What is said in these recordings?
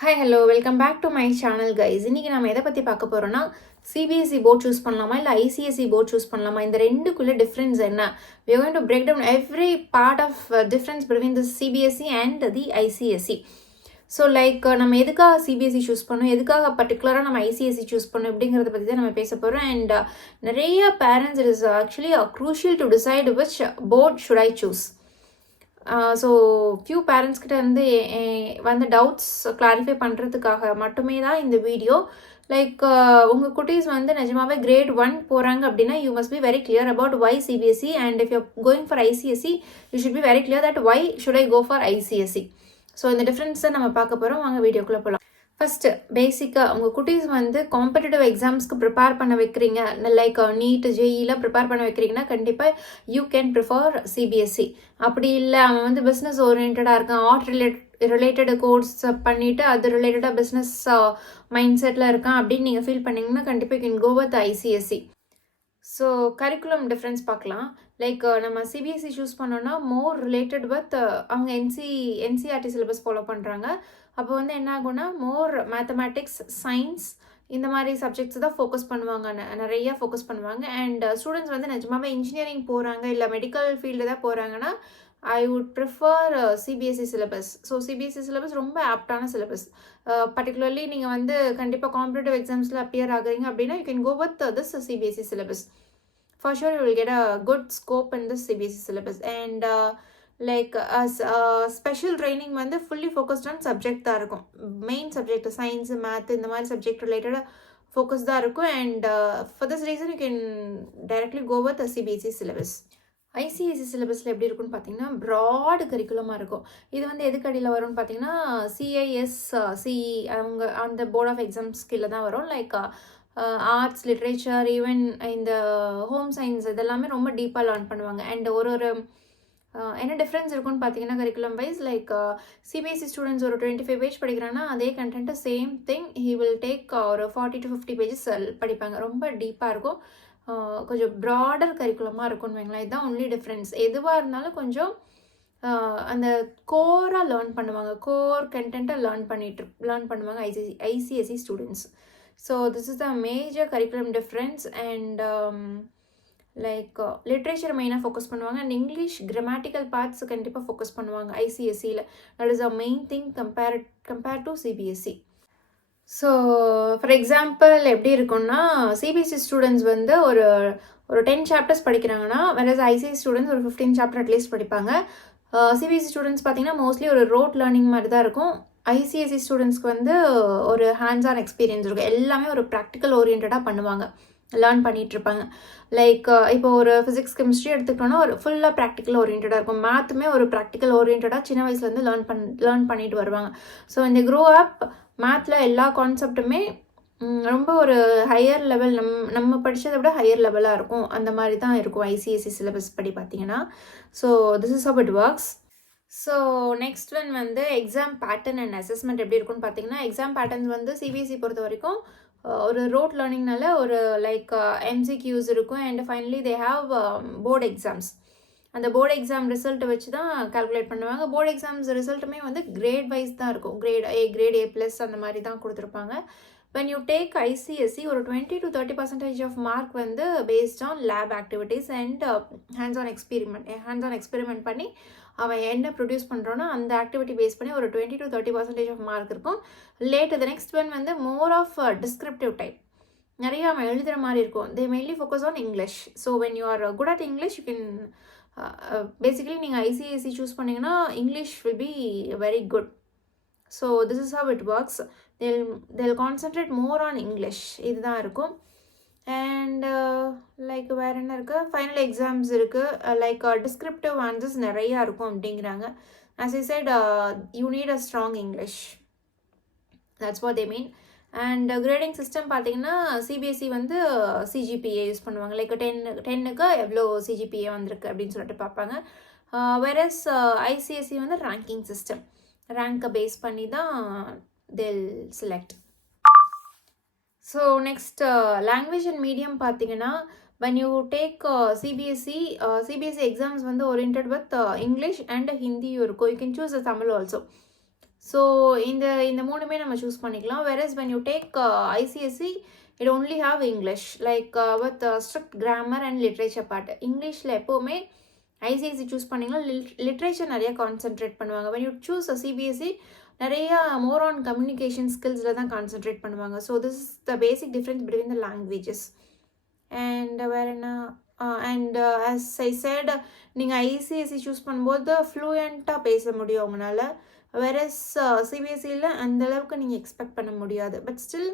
Hi hello welcome back to my channel guys. இன்றைக்கி நம்ம எதை பற்றி பார்க்க போகிறோன்னா சிபிஎஸ்சி போர்ட் சூஸ் பண்ணலாமா இல்லை ஐசிஎஸ்சி போர்ட் சூஸ் பண்ணலாமா, இந்த ரெண்டுக்குள்ளே டிஃப்ரென்ஸ் என்ன. we are going to break down every part of difference between the CBSE and the ICSE. So like நம்ம எதுக்காக சிபிஎஸ்சி சூஸ் பண்ணோம், எதுக்காக பர்டிகுலராக நம்ம ஐசிஎஸ்சி சூஸ் பண்ணோம் அப்படிங்கிறத பற்றி தான் நம்ம பேச போகிறோம். அண்ட் நிறைய parents it is actually crucial to decide which board should I choose. So few பேரண்ட்ஸ்கிட்ட இருந்து வந்து டவுட்ஸ் கிளாரிஃபை பண்ணுறதுக்காக மட்டுமே தான் இந்த வீடியோ. லைக் உங்கள் குட்டீஸ் வந்து நிஜமாவே கிரேட் 1 போகிறாங்க அப்படின்னா you must be very clear about why CBSE, and if you going for ICSE you should be very clear that why should I go for ICSE. So இந்த டிஃப்ரென்ஸை நம்ம பார்க்க போகிறோம். வாங்க வீடியோக்குள்ளே போகலாம். ஃபஸ்ட்டு பேசிக்காக உங்கள் குட்டீஸ் வந்து காம்படிட்டிவ் எக்ஸாம்ஸ்க்கு ப்ரிப்பேர் பண்ண வைக்கிறீங்க, லைக் நீட் ஜேஇலாம் ப்ரிப்பேர் பண்ண வைக்கிறீங்கன்னா கண்டிப்பாக யூ கேன் ப்ரிஃபர் சிபிஎஸ்சி. அப்படி இல்லை அவன் வந்து பிஸ்னஸ் ஓரியன்டாக இருக்கான், ஆர்ட் ரிலேட்டட் கோர்ஸ் பண்ணிவிட்டு அது ரிலேட்டடாக பிஸ்னஸ் மைண்ட் செட்டில் இருக்கான் அப்படின்னு நீங்கள் ஃபீல் பண்ணிங்கன்னா கண்டிப்பாக you can go with ICSE. So curriculum difference பார்க்கலாம். லைக் நம்ம சிபிஎஸ்சி சூஸ் பண்ணோன்னா மோர் ரிலேட்டட் வித் அவங்க என்சிஆர்டி சிலபஸ் ஃபாலோ பண்ணுறாங்க. அப்போ வந்து என்ன ஆகும்னா மோர் மேத்தமேட்டிக்ஸ், சயின்ஸ் இந்த மாதிரி சப்ஜெக்ட்ஸ் தான் ஃபோக்கஸ் பண்ணுவாங்க, நிறையா ஃபோக்கஸ் பண்ணுவாங்க. அண்ட் ஸ்டூடெண்ட்ஸ் வந்து நிஜமாவே இன்ஜினியரிங் போகிறாங்க இல்லை மெடிக்கல் ஃபீல்டு தான் போகிறாங்கன்னா I would prefer CBSE syllabus. So CBSE syllabus ரொம்ப ஆப்டான சிலபஸ். பர்டிகுலர்லி நீங்கள் வந்து கண்டிப்பாக காம்படிட்டிவ் எக்ஸாம்ஸில் அப்பியர் ஆகுறீங்க அப்படின்னா you can go with this CBSE syllabus. For sure you will get a good scope in this CBSE syllabus. And like as special training வந்து fully focused on subject தான் இருக்கும். Main subject science, math இந்த மாதிரி subject ரிலேட்டடாக focus தான் இருக்கும். And for this reason you can directly go with the CBSE syllabus. ICSE சிலபஸில் எப்படி இருக்குன்னு பார்த்தீங்கன்னா ப்ராட் கரிக்குலமாக இருக்கும். இது வந்து எதுக்கு அடியில் வரும்னு பார்த்தீங்கன்னா சிஐஎஸ், சிஇ அவங்க அந்த போர்ட் ஆஃப் எக்ஸாம்ஸ் கீழே தான் வரும். லைக் ஆர்ட்ஸ், லிட்ரேச்சர், ஈவன் இந்த ஹோம் சயின்ஸ் இதெல்லாமே ரொம்ப டீப்பாக லேர்ன் பண்ணுவாங்க. அண்ட் ஒரு என்ன டிஃப்ரென்ஸ் இருக்குன்னு பார்த்தீங்கன்னா curriculum wise like CBSE students ஒரு 25 பேஜ் படிக்கிறாங்கன்னா அதே content same thing he will take ஒரு 40 to 50 பேஜஸ் படிப்பாங்க. ரொம்ப டீப்பாக இருக்கும், கொஞ்சம் ப்ராடர் கரிக்குலமாக இருக்கும்னு வைங்களேன். இதுதான் ஒன்லி டிஃப்ரென்ஸ். எதுவாக இருந்தாலும் கொஞ்சம் அந்த கோராக லேர்ன் பண்ணுவாங்க, கோர் கண்டென்ட்டை லேர்ன் பண்ணுவாங்க ICSE students. So this is the major curriculum difference. And like literature மெயினாக ஃபோக்கஸ் பண்ணுவாங்க அண்ட் இங்கிலீஷ் கிராமட்டிக்கல் பார்ட்ஸ் கண்டிப்பாக ஃபோக்கஸ் பண்ணுவாங்க ஐசிஎஸ்சியில். That is a main thing compare to CBSE. So for example எப்படி இருக்குன்னா CBSE students வந்து ஒரு 10 chapters படிக்கிறாங்கன்னா வேறஸ் ஐசிஎஸ்சி ஸ்டூடெண்ட்ஸ் ஒரு 15 சாப்டர் அட்லீஸ்ட் படிப்பாங்க. சிபிஎஸ்சி ஸ்டூடெண்ட்ஸ் பார்த்தீங்கன்னா மோஸ்ட்லி ஒரு ரோட் லேர்னிங் மாதிரி தான் இருக்கும். ஐசிஎஸ்சி ஸ்டூடெண்ட்ஸ்க்கு வந்து ஒரு ஹேண்ட்ஸ் ஆன் எக்ஸ்பீரியன்ஸ் இருக்கும், எல்லாமே ஒரு ப்ராக்டிக்கல் ஓரியன்டாக பண்ணுவாங்க, லேர்ன் பண்ணிகிட்ருப்பாங்க. லைக் இப்போ ஒரு ஃபிசிக்ஸ் கெமிஸ்ட்ரி எடுத்துக்கிட்டோன்னா ஒரு ஃபுல்லாக ப்ராக்டிக்கல் ஓரியன்டாக இருக்கும். மேத்துமே ஒரு ப்ராக்டிக்கல் ஓரியன்டாக சின்ன வயசுலேருந்து லேர்ன் பண்ணிட்டு வருவாங்க. ஸோ இந்த க்ரோ அப் மேத்தில் எல்லா கான்செப்ட்டுமே ரொம்ப ஒரு ஹையர் லெவல் நம்ம படித்ததை விட ஹையர் லெவலாக இருக்கும். அந்த மாதிரி தான் இருக்கும் ஐசிஎஸ்சி சிலபஸ் படி பார்த்தீங்கன்னா. So this is how it works. So next one வந்து எக்ஸாம் பேட்டர்ன் அண்ட் அசஸ்மெண்ட் எப்படி இருக்குன்னு பார்த்தீங்கன்னா எக்ஸாம் பேட்டர்ன்ஸ் வந்து சிபிஎஸ்சி பொறுத்த வரைக்கும் ஒரு ரோட் லேர்னிங்னால ஒரு லைக் எம்சிக்யூஸ் இருக்கும். And finally they have board exams. அந்த போர்டு எக்ஸாம் ரிசல்ட்டை வச்சு தான் கால்குலேட் பண்ணுவாங்க. போர்டு எக்ஸாம்ஸ் ரிசல்ட்டுமே வந்து கிரேட் வைஸ் தான் இருக்கும், கிரேட் A+ அந்த மாதிரி தான் கொடுத்துருப்பாங்க. when you take ஐசிஎஸ்சி ஒரு 20 to 30% ஆஃப் மார்க் வந்து based on lab activities and hands on experiment பண்ணி அவன் என்ன ப்ரொடியூஸ் பண்ணுறானோ அந்த ஆக்டிவிட்டி பேஸ் பண்ணி ஒரு 20 to 30% ஆஃப் மார்க் இருக்கும். த நெக்ஸ்ட் ஒன் வந்து மோர் ஆஃப் டிஸ்கிரிப்டிவ் டைப், நிறைய அவன் எழுதுகிற மாதிரி இருக்கும். தே mainly focus on English. So when you are good at English you can basically நீங்கள் ஐசிஎஸ்சி சூஸ் பண்ணிங்கன்னா English will be very good. So this is how it works. they'll concentrate more on English. இதுதான் இருக்கும். And like வேறு என்ன இருக்குது, final exams இருக்குது. Like descriptive answers நிறையா இருக்கும் அப்படிங்கிறாங்க. as I said you need a strong English, that's what they mean. And grading system பார்த்தீங்கன்னா சிபிஎஸ்சி வந்து சிஜிபிஏ யூஸ் பண்ணுவாங்க. லைக் 10க்கு எவ்வளோ சிஜிபிஏ வந்திருக்கு அப்படின்னு சொல்லிட்டு பார்ப்பாங்க. வேறஸ் ஐசிஎஸ்சி வந்து ரேங்கிங் சிஸ்டம், ரேங்கை பேஸ் பண்ணி தான் they'll select. So next language and medium பார்த்தீங்கன்னா when you take CBSE exams வந்து oriented with English and Hindi இருக்கும். You can choose a Tamil also. So இந்த 3மே நம்ம சூஸ் பண்ணிக்கலாம். Versus when you take ICSE, it only have English like with strict grammar and literature part. இங்கிலீஷில் எப்போவுமே ICSE choose பண்ணிங்கன்னா literature நிறைய concentrate பண்ணுவாங்க. when you choose a CBSE, நிறைய more on communication ஸ்கில்ஸில் தான் கான்சென்ட்ரேட் பண்ணுவாங்க. So this is the basic difference between the languages. And வேறு என்ன, அண்ட் ஆஸ் ஐ செட், நீங்கள் ஐசிஎஸ்சி சூஸ் பண்ணும்போது ஃப்ளூயண்ட்டாக பேச முடியும் அவங்களால. வெரஸ் சிபிஎஸ்சியில் அந்தளவுக்கு நீங்கள் எக்ஸ்பெக்ட் பண்ண முடியாது. பட் ஸ்டில்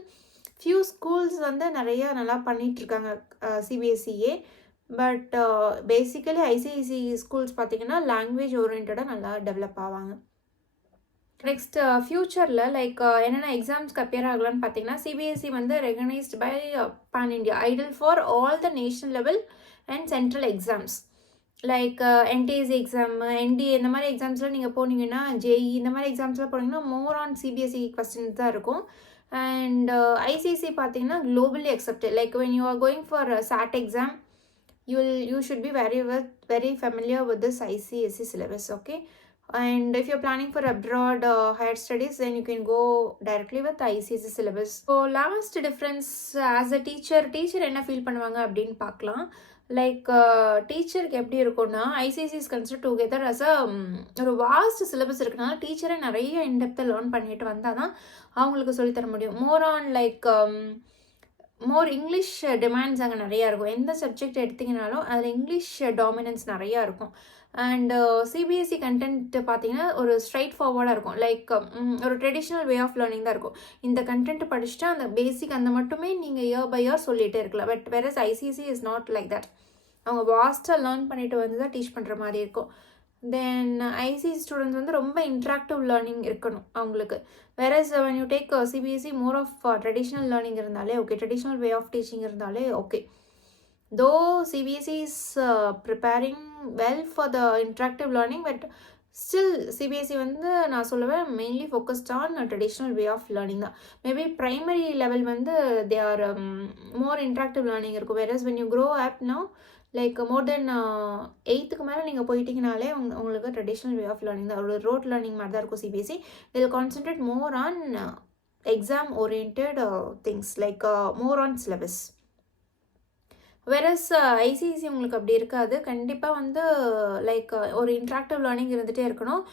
ஃபியூ ஸ்கூல்ஸ் வந்து நிறையா நல்லா பண்ணிகிட்ருக்காங்க சிபிஎஸ்சியே. பட் பேசிக்கலி ஐசிஐசி ஸ்கூல்ஸ் பார்த்திங்கன்னா லாங்குவேஜ் ஓரியன்டாக நல்லா டெவலப் ஆவாங்க. நெக்ஸ்ட் ஃப்யூச்சரில் லைக் என்னென்ன எக்ஸாம்ஸ்க்கு அப்பியர் ஆகலான்னு பார்த்தீங்கன்னா, சிபிஎஸ்சி வந்து recognised by pan India Idol for all the national level and central exams like NTSC exam, NDA இந்த மாதிரி எக்ஸாம்ஸ்லாம் நீங்கள் போனீங்கன்னா, ஜேஇ இந்த மாதிரி எக்ஸாம்ஸ்லாம் போனீங்கன்னா மோர் ஆன் சிபிஎஸ்சி கொஸ்டின்ஸ் தான் இருக்கும். அண்ட் ஐசிஎஸ்சி பார்த்தீங்கன்னா globally accepted. Like when you are going for SAT exam, you should be very familiar with this ICSE syllabus, okay? And if you're planning for abroad higher studies, then you can go directly with ICSE syllabus. So last difference, as a teacher என்ன feel பண்ணுவாங்க அப்படின்னு பார்க்கலாம். Like டீச்சருக்கு எப்படி இருக்கும்னா, ICSE is consider together as ஒரு vast syllabus இருக்குனால டீச்சரை நிறைய இன்டெப்த்தாக லேர்ன் பண்ணிட்டு வந்தால் தான் அவங்களுக்கு சொல்லித்தர முடியும். More on like more English demands அங்கே நிறையா இருக்கும். எந்த சப்ஜெக்ட் எடுத்திங்கனாலும் அதில் இங்கிலீஷ் டாமினன்ஸ் நிறையா இருக்கும். அண்டு சிபிஎஸ்சி கண்டென்ட் பார்த்தீங்கன்னா ஒரு ஸ்ட்ரைட் ஃபார்வர்டாக இருக்கும். லைக் ஒரு ட்ரெடிஷ்னல் வே ஆஃப் லேர்னிங் தான் இருக்கும். இந்த கண்டென்ட் படிச்சுட்டு அந்த பேசிக் அந்த மட்டுமே நீங்கள் இயர் பை இயர் சொல்லிகிட்டே இருக்கலாம். But whereas ICSE is not like that. அவங்க வாஸ்ட்டாக லேர்ன் பண்ணிட்டு வந்து தான் டீச் பண்ணுற மாதிரி இருக்கும். தென் ஐசிஎஸ்சி ஸ்டூடெண்ட்ஸ் வந்து ரொம்ப இன்ட்ராக்டிவ் லேர்னிங் இருக்கணும் அவங்களுக்கு. Whereas when you take CBSE more of traditional learning இருந்தாலே okay, traditional way of teaching இருந்தாலே okay. Though CBSE is preparing well for the interactive learning, but still CBSE வந்து நான் சொல்லுவேன் mainly focused on traditional way of learning தான். Maybe primary level வந்து they are more interactive learning இருக்கும். Whereas when you grow up now, like more than 8th மேலே நீங்கள் போயிட்டீங்கனாலே உங்களுக்கு traditional way of learning தான், ஒரு ரோட் லேர்னிங் மாதிரி தான் இருக்கும் சிபிஎஸ்சி. இதில் concentrate more on exam orient things like more on syllabus. Versus ICSE உங்களுக்கு அப்படி இருக்காது. கண்டிப்பாக வந்து லைக் ஒரு இன்ட்ராக்டிவ் லேர்னிங் இருந்துகிட்டே இருக்கணும்.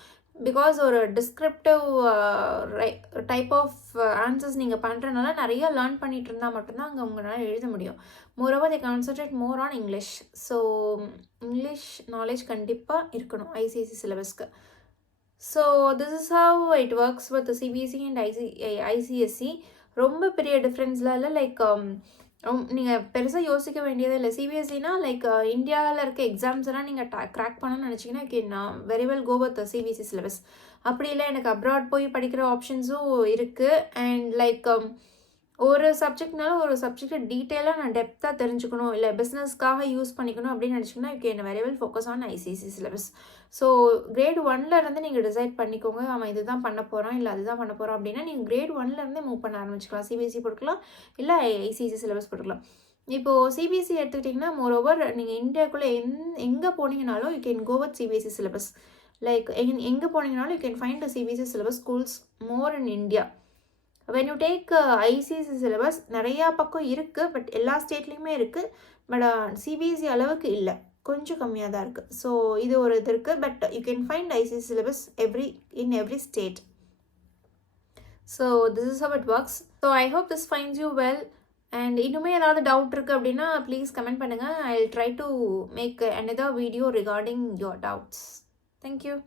பிகாஸ் ஒரு டிஸ்கிரிப்டிவ் டைப் ஆஃப் ஆன்சர்ஸ் நீங்கள் பண்ணுறதுனால நிறைய லேர்ன் பண்ணிட்டு இருந்தால் மட்டும்தான் அங்கே உங்களால் எழுத முடியும். Moreover they concentrate more on English. So English knowledge கண்டிப்பாக இருக்கணும் ஐசிஎஸ்சி சிலபஸ்க்கு. So this is how it works with CBSE and ICSE. ரொம்ப பெரிய டிஃப்ரென்ஸ்லாம் இல்லை. லைக் நீங்கள் பெருசாக யோசிக்க வேண்டியதே இல்லை. சிபிஎஸ்சினா லைக் இந்தியாவில் இருக்க எக்ஸாம்ஸ் எல்லாம் நீங்கள் கிராக் பண்ணணும்னு நினச்சிங்கன்னா ஓகே, நான் very well go with CBSE syllabus. அப்படி இல்லை, எனக்கு அப்ராட் போய் படிக்கிற ஆப்ஷன்ஸும் இருக்குது. அண்ட் லைக் ஒரு சப்ஜெக்ட்னாலும் ஒரு சப்ஜெக்டை டீட்டெயிலாக நான் டெப்த்தாக தெரிஞ்சுக்கணும், இல்லை பிஸ்னஸ்க்காக யூஸ் பண்ணிக்கணும் அப்படின்னு நினச்சிங்கன்னா ஓகே, என்ன very well focus on ICSE syllabus. So grade 1 நீங்கள் டிசைட் பண்ணிக்கோங்க, அவன் இதுதான் பண்ண போகிறான் இல்லை அதுதான் பண்ண போகிறான் அப்படின்னா நீங்கள் கிரேட் 1 மூவ் பண்ண ஆரம்பிச்சிக்கலாம். சிபிஎஸ்சி போட்டுக்கலாம், இல்லை ஐசிஎஸ்சி சிலபஸ் போட்டுக்கலாம். இப்போது சிபிஎஸ்சி எடுத்துக்கிட்டிங்கன்னா மோரோவர் நீங்கள் இந்தியாவுக்குள்ளே எங்கே போனீங்கனாலும் you can go with CBSE syllabus. Like எங்கே போனீங்கனாலும் you can find a CBSE syllabus schools more in India. when you take ICSE syllabus நிறையா பக்கம் இருக்குது, பட் எல்லா ஸ்டேட்லேயுமே இருக்குது. பட் சிபிஎஸ்சி அளவுக்கு இல்லை, கொஞ்சம் கம்மியாக தான் இருக்குது. ஸோ இது ஒரு இது இருக்குது. But you can find ICSE syllabus in every state. So this is how it works. So I hope this finds you well. And இன்னுமே ஏதாவது டவுட் இருக்குது அப்படின்னா ப்ளீஸ் கமெண்ட் பண்ணுங்கள். I will try to make another video regarding your doubts. Thank you.